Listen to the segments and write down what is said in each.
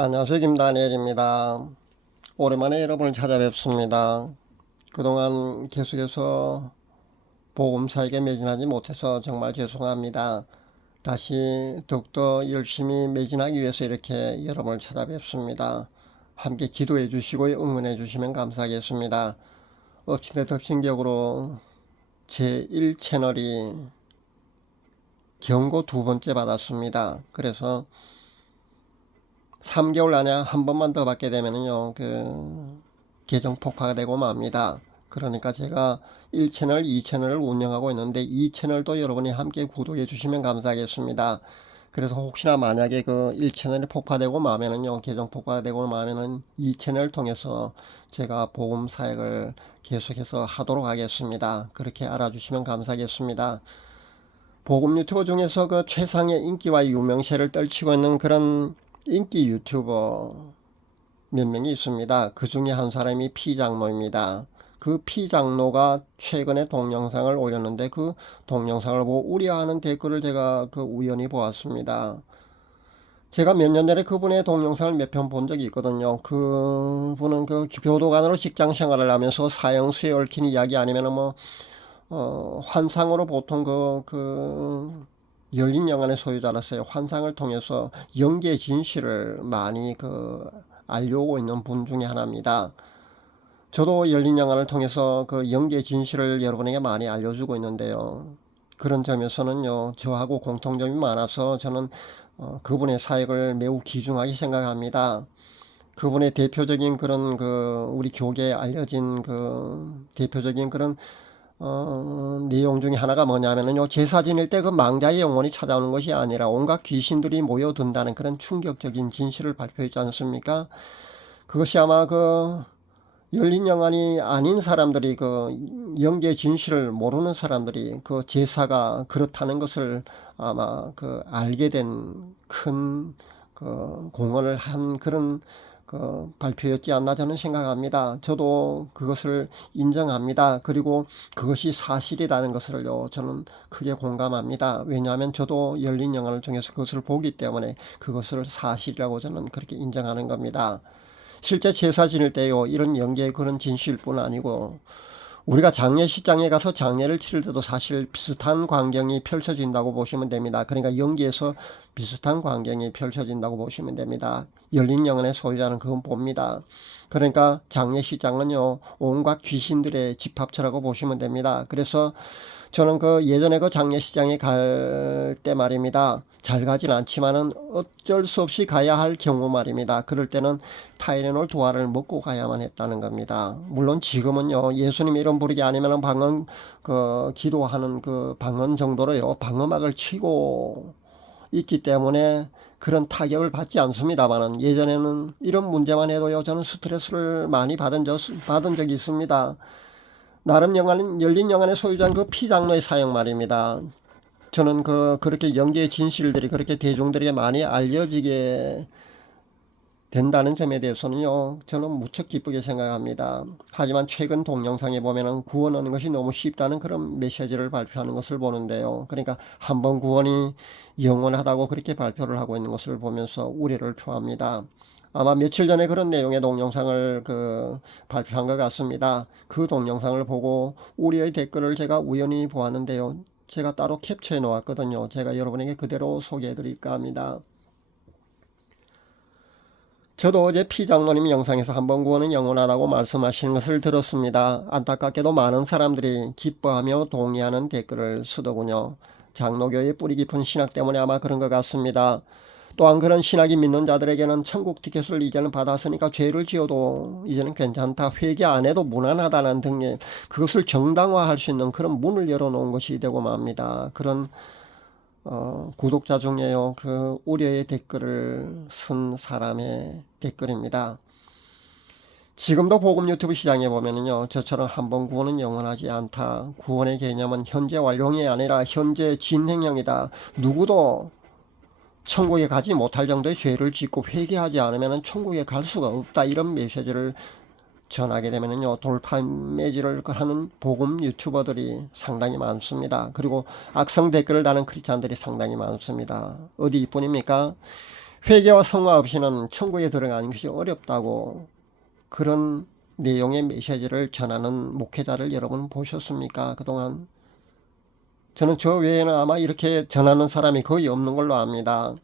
안녕하세요. 김다니엘입니다. 오랜만에 여러분을 찾아뵙습니다. 그동안 계속해서 복음사에게 매진하지 못해서 정말 죄송합니다. 다시 더욱더 열심히 매진하기 위해서 이렇게 여러분을 찾아뵙습니다. 함께 기도해 주시고 응원해 주시면 감사하겠습니다. 엎친데 덮친격으로 제1채널이 경고 두 번째 받았습니다. 그래서 3개월 안에 한 번만 더 받게 되면은요, 계정 폭파가 되고 맙니다. 그러니까 제가 1채널, 2채널을 운영하고 있는데 2채널도 여러분이 함께 구독해 주시면 감사하겠습니다. 그래서 혹시나 만약에 그 1채널이 폭파되고 마면은요, 계정 폭파되고 마면은 2채널 통해서 제가 복음 사역을 계속해서 하도록 하겠습니다. 그렇게 알아주시면 감사하겠습니다. 복음 유튜버 중에서 그 최상의 인기와 유명세를 떨치고 있는 그런 인기 유튜버 몇 명이 있습니다. 그 중에 한 사람이 피장로입니다. 그 피장로가 최근에 동영상을 올렸는데 그 동영상을 보고 우려하는 댓글을 제가 우연히 보았습니다. 제가 몇 년 전에 그분의 동영상을 몇 편 본 적이 있거든요. 그분은 교도관으로 직장 생활을 하면서 사형수에 얽힌 이야기 아니면 환상으로 보통 열린 영혼의 소유자로서의 환상을 통해서 영계 진실을 많이 알려오고 있는 분 중에 하나입니다. 저도 열린 영혼을 통해서 영계 진실을 여러분에게 많이 알려주고 있는데요. 그런 점에서는요, 저하고 공통점이 많아서 저는 그분의 사역을 매우 귀중하게 생각합니다. 그분의 대표적인 우리 교계에 알려진 대표적인 내용 중에 하나가 뭐냐면요, 제사 지낼 때 그 망자의 영혼이 찾아오는 것이 아니라 온갖 귀신들이 모여든다는 그런 충격적인 진실을 발표했지 않습니까? 그것이 아마 열린 영혼이 아닌 사람들이 영계 진실을 모르는 사람들이 제사가 그렇다는 것을 아마 알게 된 큰 공헌을 한 그런 발표였지 않나 저는 생각합니다. 저도 그것을 인정합니다. 그리고 그것이 사실이라는 것을요, 저는 크게 공감합니다. 왜냐하면 저도 열린 영혼을 통해서 그것을 보기 때문에 그것을 사실이라고 저는 그렇게 인정하는 겁니다. 실제 제사 지낼 때요, 이런 영계의 그런 진실뿐 아니고 우리가 장례식장에 가서 장례를 치를 때도 사실 비슷한 광경이 펼쳐진다고 보시면 됩니다. 그러니까 연기에서 비슷한 광경이 펼쳐진다고 보시면 됩니다. 열린 영혼의 소유자는 그건 봅니다. 그러니까 장례식장은요, 온갖 귀신들의 집합처라고 보시면 됩니다. 그래서 저는 예전에 장례식장에 갈 때 말입니다. 잘 가진 않지만은 어쩔 수 없이 가야 할 경우 말입니다. 그럴 때는 타이레놀 두 알을 먹고 가야만 했다는 겁니다. 물론 지금은요, 예수님 이름 부르기 아니면은 방언, 기도하는 방언 정도로요, 방음악을 치고 있기 때문에 그런 타격을 받지 않습니다만은 예전에는 이런 문제만 해도요, 저는 스트레스를 많이 받은 적이 있습니다. 나름 열린 영혼의 소유자인 피장로의 사역 말입니다. 저는 그렇게 영계의 진실들이 그렇게 대중들에게 많이 알려지게 된다는 점에 대해서는요, 저는 무척 기쁘게 생각합니다. 하지만 최근 동영상에 보면은 구원하는 것이 너무 쉽다는 그런 메시지를 발표하는 것을 보는데요. 그러니까 한번 구원이 영원하다고 그렇게 발표를 하고 있는 것을 보면서 우려를 표합니다. 아마 며칠 전에 그런 내용의 동영상을 발표한 것 같습니다. 그 동영상을 보고 우리의 댓글을 제가 우연히 보았는데요. 제가 따로 캡처해 놓았거든요. 제가 여러분에게 그대로 소개해 드릴까 합니다. 저도 어제 피장로님 영상에서 한번 구원은 영원하다고 말씀하시는 것을 들었습니다. 안타깝게도 많은 사람들이 기뻐하며 동의하는 댓글을 쓰더군요. 장로교의 뿌리 깊은 신학 때문에 아마 그런 것 같습니다. 또한 그런 신학이 믿는 자들에게는 천국 티켓을 이제는 받았으니까 죄를 지어도 이제는 괜찮다, 회개 안 해도 무난하다는 등의 그것을 정당화할 수 있는 그런 문을 열어놓은 것이 되고 맙니다. 그런 구독자 중에요, 우려의 댓글을 쓴 사람의 댓글입니다. 지금도 복음 유튜브 시장에 보면은요, 저처럼 한번 구원은 영원하지 않다, 구원의 개념은 현재 완료형이 아니라 현재 진행형이다, 누구도 천국에 가지 못할 정도의 죄를 짓고 회개하지 않으면 천국에 갈 수가 없다, 이런 메시지를 전하게 되면은요, 돌파 매질을 하는 복음 유튜버들이 상당히 많습니다. 그리고 악성 댓글을 다는 크리스찬들이 상당히 많습니다. 어디 이뿐입니까? 회개와 성화 없이는 천국에 들어가는 것이 어렵다고 그런 내용의 메시지를 전하는 목회자를 여러분 보셨습니까? 그동안 저는 저 외에는 아마 이렇게 전하는 사람이 거의 없는 걸로 압니다.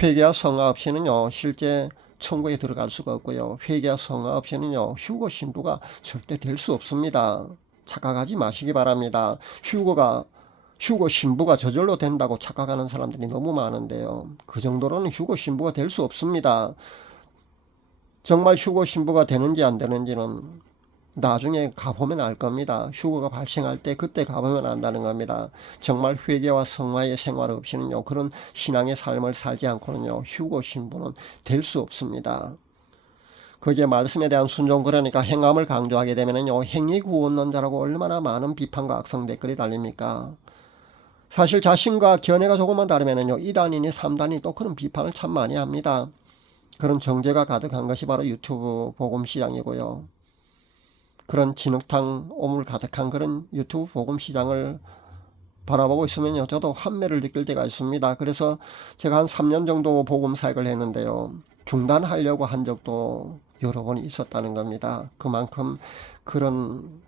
회개와 성화 없이는요 실제 천국에 들어갈 수가 없고요, 회개와 성화 없이는요 휴거 신부가 절대 될 수 없습니다. 착각하지 마시기 바랍니다. 휴거 신부가 저절로 된다고 착각하는 사람들이 너무 많은데요, 그 정도로는 휴거 신부가 될 수 없습니다. 정말 휴거 신부가 되는지 안 되는지는 나중에 가보면 알 겁니다. 휴거가 발생할 때 그때 가보면 안다는 겁니다. 정말 회개와 성화의 생활 없이는요 그런 신앙의 삶을 살지 않고는요 휴거 신부는 될 수 없습니다. 거기에 말씀에 대한 순종, 그러니까 행함을 강조하게 되면은요 행위 구원론자라고 얼마나 많은 비판과 악성 댓글이 달립니까? 사실 자신과 견해가 조금만 다르면은요 2단이니 3단이 또 그런 비판을 참 많이 합니다. 그런 정죄가 가득한 것이 바로 유튜브 복음 시장이고요. 그런 진흙탕 오물 가득한 그런 유튜브 복음 시장을 바라보고 있으면요 저도 환멸을 느낄 때가 있습니다. 그래서 제가 한 3년 정도 복음 사역을 했는데요 중단하려고 한 적도 여러 번 있었다는 겁니다. 그만큼 그런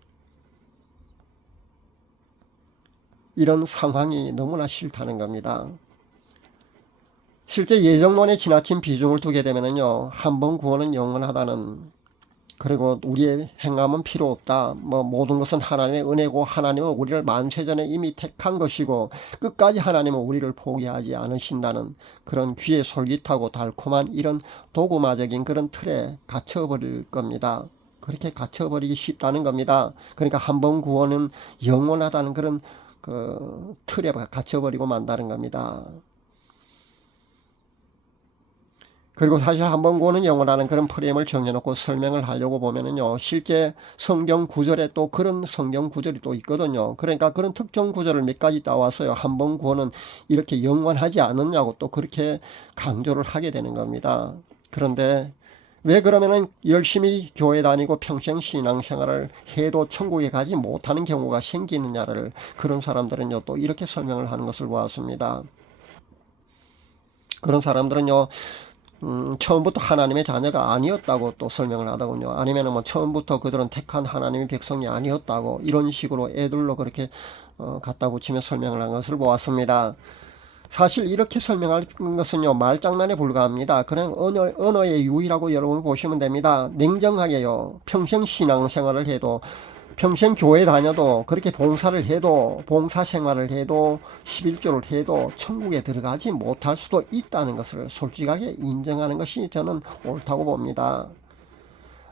이런 상황이 너무나 싫다는 겁니다. 실제 예정론에 지나친 비중을 두게 되면요 한 번 구원은 영원하다는, 그리고 우리의 행함은 필요 없다, 모든 것은 하나님의 은혜고 하나님은 우리를 만세전에 이미 택한 것이고 끝까지 하나님은 우리를 포기하지 않으신다는 그런 귀에 솔깃하고 달콤한 이런 도구마적인 그런 틀에 갇혀버릴 겁니다. 그렇게 갇혀버리기 쉽다는 겁니다. 그러니까 한 번 구원은 영원하다는 그런 그 틀에 갇혀버리고 만다는 겁니다. 그리고 사실 한 번 구원은 영원하는 그런 프레임을 정해놓고 설명을 하려고 보면은요 실제 성경 구절에 또 그런 성경 구절이 또 있거든요. 그러니까 그런 특정 구절을 몇 가지 따와서요 한 번 구원은 이렇게 영원하지 않느냐고 또 그렇게 강조를 하게 되는 겁니다. 그런데 왜 그러면은 열심히 교회 다니고 평생 신앙생활을 해도 천국에 가지 못하는 경우가 생기느냐를 그런 사람들은요 또 이렇게 설명을 하는 것을 보았습니다. 그런 사람들은요 처음부터 하나님의 자녀가 아니었다고 또 설명을 하더군요. 아니면은 뭐 처음부터 그들은 택한 하나님의 백성이 아니었다고 이런 식으로 애들로 그렇게 갖다 붙이며 설명을 한 것을 보았습니다. 사실 이렇게 설명할 것은요 말장난에 불과합니다. 그냥 언어의 유의라고 여러분 보시면 됩니다. 냉정하게요 평생 신앙생활을 해도 평생 교회 다녀도 그렇게 봉사를 해도 봉사 생활을 해도 11조를 해도 천국에 들어가지 못할 수도 있다는 것을 솔직하게 인정하는 것이 저는 옳다고 봅니다.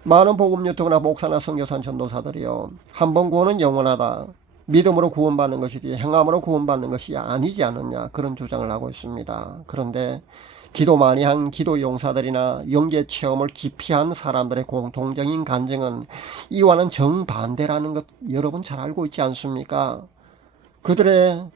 많은 복음 유튜브나 목사나 선교사 전도사들이요 한 번 구원은 영원하다, 믿음으로 구원받는 것이지 행함으로 구원받는 것이 아니지 않느냐 그런 주장을 하고 있습니다. 그런데 기도 많이 한 기도 용사들이나 영계 체험을 기피한 사람들의 공통적인 간증은 이와는 정반대라는 것 여러분 잘 알고 있지 않습니까? 그들의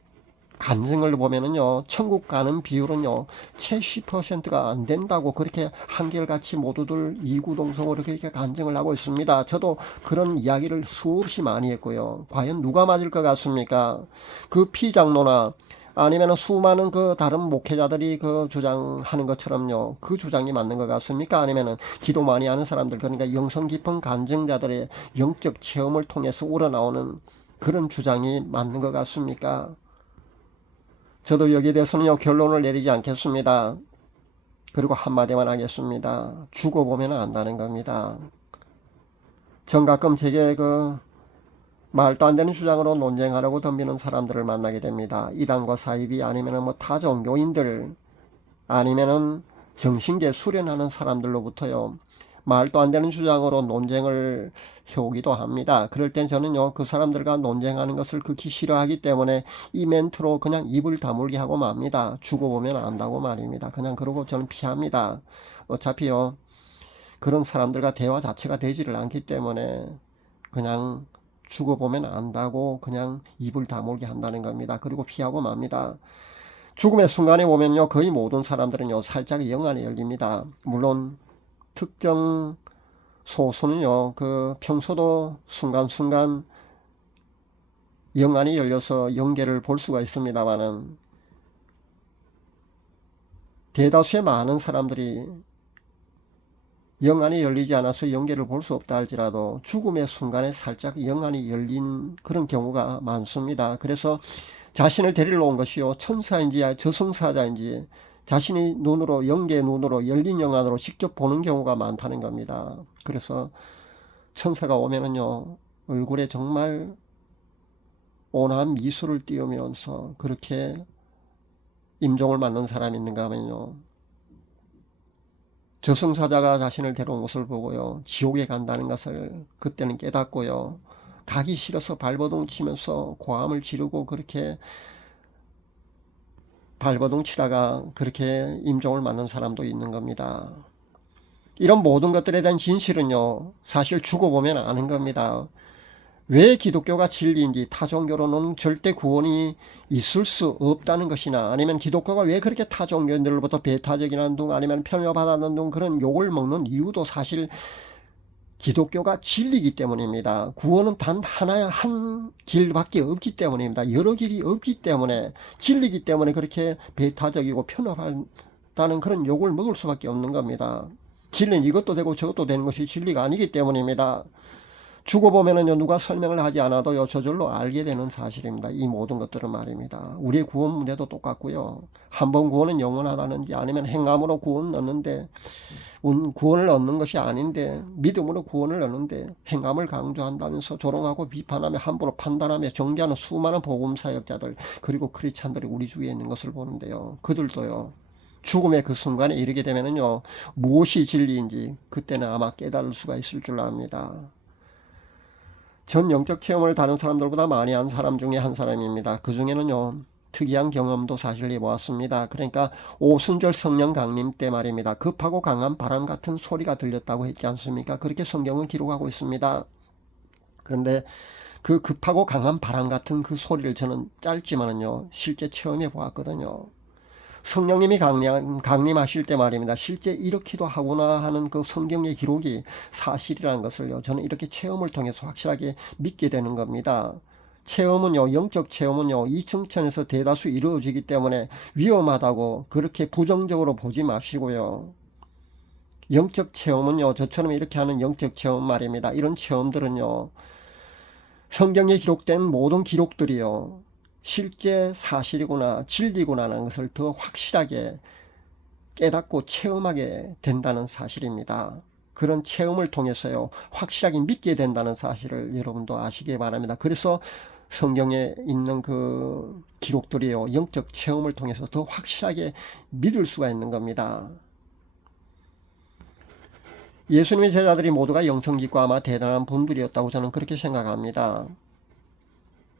간증을 보면은요 천국 가는 비율은요 채 10%가 안 된다고 그렇게 한결같이 모두들 이구동성으로 그렇게 간증을 하고 있습니다. 저도 그런 이야기를 수없이 많이 했고요. 과연 누가 맞을 것 같습니까? 그 피장로나 아니면 수많은 그 다른 목회자들이 그 주장하는 것처럼요 그 주장이 맞는 것 같습니까? 아니면은 기도 많이 하는 사람들, 그러니까 영성 깊은 간증자들의 영적 체험을 통해서 우러나오는 그런 주장이 맞는 것 같습니까? 저도 여기에 대해서는요 결론을 내리지 않겠습니다. 그리고 한마디만 하겠습니다. 죽어보면 안다는 겁니다. 전 가끔 제게 그 말도 안 되는 주장으로 논쟁하려고 덤비는 사람들을 만나게 됩니다. 이단과 사이비 아니면은 뭐 타종교인들 아니면은 정신계 수련하는 사람들로부터요 말도 안 되는 주장으로 논쟁을 해오기도 합니다. 그럴 땐 저는요 그 사람들과 논쟁하는 것을 극히 싫어하기 때문에 이 멘트로 그냥 입을 다물게 하고 맙니다. 죽어보면 안다고 말입니다. 그냥 그러고 저는 피합니다. 어차피요 그런 사람들과 대화 자체가 되지를 않기 때문에 그냥 죽어보면 안다고 그냥 입을 다물게 한다는 겁니다. 그리고 피하고 맙니다. 죽음의 순간에 보면요 거의 모든 사람들은요 살짝 영안이 열립니다. 물론 특정 소수는요 그 평소도 순간순간 영안이 열려서 영계를 볼 수가 있습니다만은 대다수의 많은 사람들이 영안이 열리지 않아서 영계를 볼 수 없다 할지라도 죽음의 순간에 살짝 영안이 열린 그런 경우가 많습니다. 그래서 자신을 데리러 온 것이요, 천사인지 저승사자인지 자신이 눈으로, 영계의 눈으로, 열린 영안으로 직접 보는 경우가 많다는 겁니다. 그래서 천사가 오면은요, 얼굴에 정말 온화한 미소를 띄우면서 그렇게 임종을 맞는 사람이 있는가 하면요, 저승사자가 자신을 데려온 것을 보고요, 지옥에 간다는 것을 그때는 깨닫고요, 가기 싫어서 발버둥 치면서 고함을 지르고 그렇게 발버둥 치다가 그렇게 임종을 맞는 사람도 있는 겁니다. 이런 모든 것들에 대한 진실은요, 사실 죽어보면 아는 겁니다. 왜 기독교가 진리인지, 타종교로는 절대 구원이 있을 수 없다는 것이나, 아니면 기독교가 왜 그렇게 타종교인들로부터 배타적이라는 둥, 아니면 편협하다는 둥 그런 욕을 먹는 이유도 사실 기독교가 진리이기 때문입니다. 구원은 단 하나의 한 길밖에 없기 때문입니다. 여러 길이 없기 때문에, 진리이기 때문에 그렇게 배타적이고 편협하다는 그런 욕을 먹을 수밖에 없는 겁니다. 진리는 이것도 되고 저것도 되는 것이 진리가 아니기 때문입니다. 죽어보면은요, 누가 설명을 하지 않아도요, 저절로 알게 되는 사실입니다. 이 모든 것들은 말입니다. 우리의 구원 문제도 똑같고요. 한 번 구원은 영원하다는지, 아니면 행함으로 구원을 얻는데, 구원을 얻는 것이 아닌데, 믿음으로 구원을 얻는데, 행함을 강조한다면서 조롱하고 비판하며 함부로 판단하며 정죄하는 수많은 복음사역자들, 그리고 크리스찬들이 우리 주위에 있는 것을 보는데요. 그들도요, 죽음의 그 순간에 이르게 되면은요, 무엇이 진리인지 그때는 아마 깨달을 수가 있을 줄 압니다. 전 영적 체험을 다른 사람들보다 많이 한 사람 중에 한 사람입니다. 그 중에는요, 특이한 경험도 사실 해보았습니다. 그러니까 오순절 성령 강림 때 말입니다. 급하고 강한 바람 같은 소리가 들렸다고 했지 않습니까? 그렇게 성경은 기록하고 있습니다. 그런데 그 급하고 강한 바람 같은 그 소리를 저는 짧지만은요, 실제 체험해 보았거든요. 성령님이 강림하실 때 말입니다. 실제 이렇기도 하구나 하는 그 성경의 기록이 사실이라는 것을요, 저는 이렇게 체험을 통해서 확실하게 믿게 되는 겁니다. 체험은요, 영적 체험은요, 이층천에서 대다수 이루어지기 때문에 위험하다고 그렇게 부정적으로 보지 마시고요. 영적 체험은요, 저처럼 이렇게 하는 영적 체험 말입니다. 이런 체험들은요, 성경에 기록된 모든 기록들이요, 실제 사실이구나, 진리구나 하는 것을 더 확실하게 깨닫고 체험하게 된다는 사실입니다. 그런 체험을 통해서요, 확실하게 믿게 된다는 사실을 여러분도 아시기 바랍니다. 그래서 성경에 있는 그 기록들이요, 영적 체험을 통해서 더 확실하게 믿을 수가 있는 겁니다. 예수님의 제자들이 모두가 영성직과 아마 대단한 분들이었다고 저는 그렇게 생각합니다.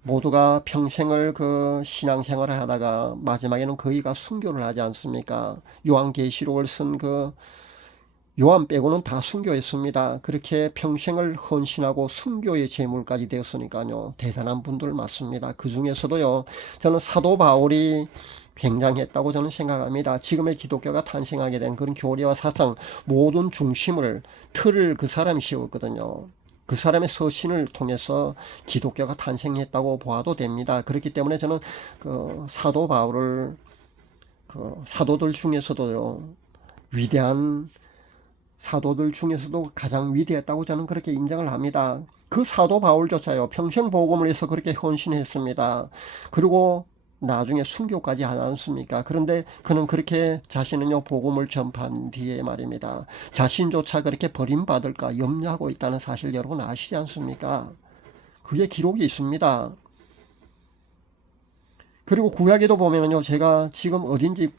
모두가 평생을 그 신앙생활을 하다가 마지막에는 거의가 순교를 하지 않습니까? 요한계시록을 쓴 그 요한 빼고는 다 순교했습니다. 그렇게 평생을 헌신하고 순교의 제물까지 되었으니까요, 대단한 분들 맞습니다. 그 중에서도요, 저는 사도 바울이 굉장했다고 저는 생각합니다. 지금의 기독교가 탄생하게 된 그런 교리와 사상 모든 중심을, 틀을 그 사람이 씌웠거든요. 그 사람의 서신을 통해서 기독교가 탄생했다고 보아도 됩니다. 그렇기 때문에 저는 그 사도 바울을 그 사도들 중에서도요, 위대한 사도들 중에서도 가장 위대했다고 저는 그렇게 인정을 합니다. 그 사도 바울조차요, 평생 복음을 위해서 그렇게 헌신했습니다. 그리고 나중에 순교까지 하지 않습니까? 그런데 그는 그렇게 자신은요, 복음을 전파한 뒤에 말입니다, 자신조차 그렇게 버림받을까 염려하고 있다는 사실 여러분 아시지 않습니까? 그게 기록이 있습니다. 그리고 구약에도 보면은요, 제가 지금 어딘지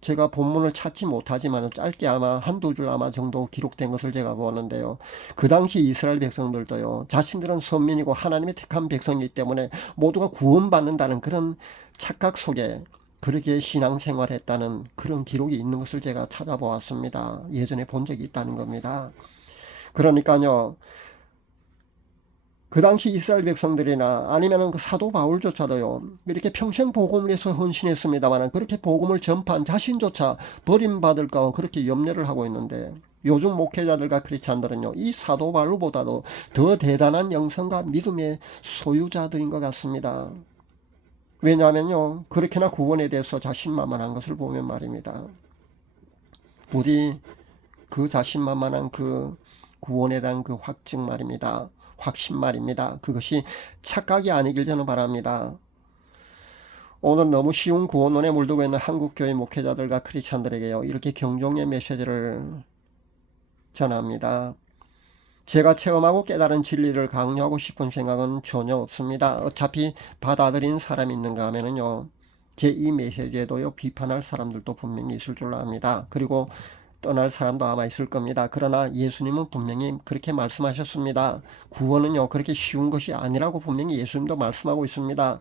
제가 본문을 찾지 못하지만 짧게 아마 한두 줄 아마 정도 기록된 것을 제가 보는데요. 그 당시 이스라엘 백성들도요, 자신들은 선민이고 하나님의 택한 백성이기 때문에 모두가 구원받는다는 그런 착각 속에 그렇게 신앙생활을 했다는 그런 기록이 있는 것을 제가 찾아보았습니다. 예전에 본 적이 있다는 겁니다. 그러니까요, 그 당시 이스라엘 백성들이나 아니면은 그 사도 바울조차도요, 이렇게 평생 복음을 위해서 헌신했습니다만 그렇게 복음을 전파한 자신조차 버림받을까 그렇게 염려를 하고 있는데, 요즘 목회자들과 크리스찬들은요, 이 사도 바울보다도 더 대단한 영성과 믿음의 소유자들인 것 같습니다. 왜냐하면요, 그렇게나 구원에 대해서 자신만만한 것을 보면 말입니다. 부디 그 자신만만한 그 구원에 대한 그 확증 말입니다. 확신 말입니다. 그것이 착각이 아니길 저는 바랍니다. 오늘 너무 쉬운 구원론에 물들고 있는 한국교회 목회자들과 크리스찬들에게요, 이렇게 경종의 메시지를 전합니다. 제가 체험하고 깨달은 진리를 강요하고 싶은 생각은 전혀 없습니다. 어차피 받아들인 사람이 있는가 하면은요, 제 이 메시지에도요, 비판할 사람들도 분명히 있을 줄 압니다. 그리고 떠날 사람도 아마 있을 겁니다. 그러나 예수님은 분명히 그렇게 말씀하셨습니다. 구원은요, 그렇게 쉬운 것이 아니라고 분명히 예수님도 말씀하고 있습니다.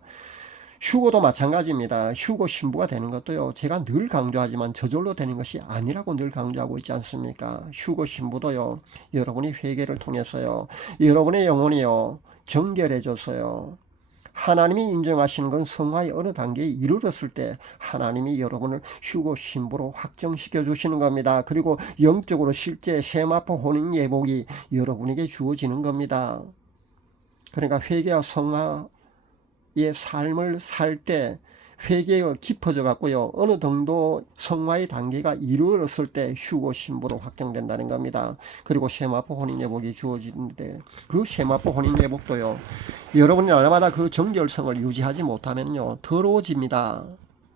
휴고도 마찬가지입니다. 휴고 신부가 되는 것도요, 제가 늘 강조하지만 저절로 되는 것이 아니라고 늘 강조하고 있지 않습니까? 휴고 신부도요, 여러분이 회개를 통해서요, 여러분의 영혼이요, 정결해져서요, 하나님이 인정하시는 건 성화의 어느 단계에 이르렀을 때 하나님이 여러분을 휴고 신부로 확정시켜 주시는 겁니다. 그리고 영적으로 실제 세마포 혼인 예복이 여러분에게 주어지는 겁니다. 그러니까 회개와 성화 의 삶을 살 때 회개가 깊어져 갖고요, 어느 정도 성화의 단계가 이루어졌을 때 휴고 신부로 확정된다는 겁니다. 그리고 세마포 혼인 예복이 주어지는데, 그 세마포 혼인 예복도요, 여러분이 날마다 그 정결성을 유지하지 못하면요, 더러워집니다.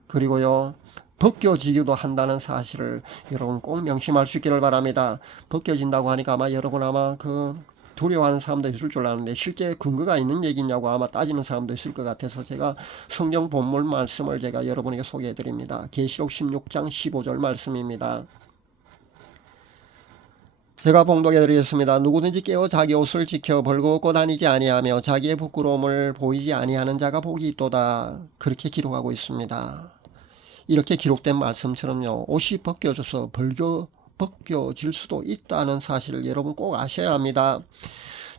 그리고요, 벗겨지기도 한다는 사실을 여러분 꼭 명심할 수 있기를 바랍니다. 벗겨진다고 하니까 아마 여러분 두려워하는 사람도 있을 줄 아는데, 실제 근거가 있는 얘기냐고 아마 따지는 사람도 있을 것 같아서 제가 성경 본문 말씀을 제가 여러분에게 소개해 드립니다. 계시록 16장 15절 말씀입니다. 제가 봉독해 드리겠습니다. 누구든지 깨어 자기 옷을 지켜 벌거벗고 다니지 아니하며 자기의 부끄러움을 보이지 아니하는 자가 복이 있도다. 그렇게 기록하고 있습니다. 이렇게 기록된 말씀처럼요, 옷이 벗겨져서 벗겨질 수도 있다는 사실을 여러분 꼭 아셔야 합니다.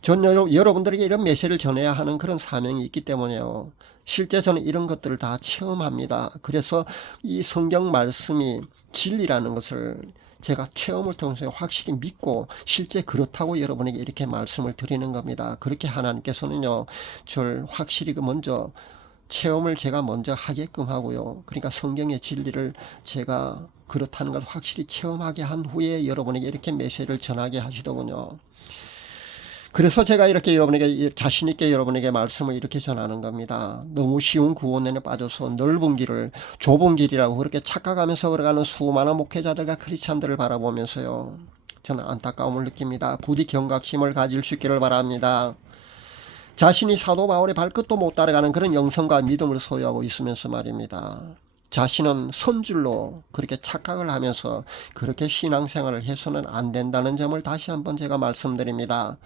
전 여러분들에게 이런 메시지를 전해야 하는 그런 사명이 있기 때문에요, 실제 저는 이런 것들을 다 체험합니다. 그래서 이 성경 말씀이 진리라는 것을 제가 체험을 통해서 확실히 믿고 실제 그렇다고 여러분에게 이렇게 말씀을 드리는 겁니다. 그렇게 하나님께서는요, 저를 확실히 먼저 체험을 제가 먼저 하게끔 하고요, 그러니까 성경의 진리를 제가 그렇다는 걸 확실히 체험하게 한 후에 여러분에게 이렇게 메시지를 전하게 하시더군요. 그래서 제가 이렇게 여러분에게 자신있게 여러분에게 말씀을 이렇게 전하는 겁니다. 너무 쉬운 구원에 빠져서 넓은 길을 좁은 길이라고 그렇게 착각하면서 걸어가는 수많은 목회자들과 크리스찬들을 바라보면서요, 저는 안타까움을 느낍니다. 부디 경각심을 가질 수 있기를 바랍니다. 자신이 사도 바울의 발끝도 못 따라가는 그런 영성과 믿음을 소유하고 있으면서 말입니다, 자신은 선줄로 그렇게 착각을 하면서 그렇게 신앙생활을 해서는 안 된다는 점을 다시 한번 제가 말씀드립니다.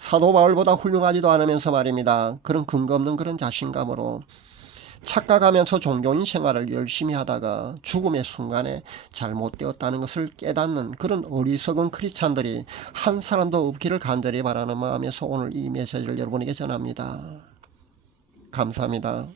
사도 바울보다 훌륭하지도 않으면서 말입니다, 그런 근거 없는 그런 자신감으로 착각하면서 종교인 생활을 열심히 하다가 죽음의 순간에 잘못되었다는 것을 깨닫는 그런 어리석은 크리스찬들이 한 사람도 없기를 간절히 바라는 마음에서 오늘 이 메시지를 여러분에게 전합니다. 감사합니다.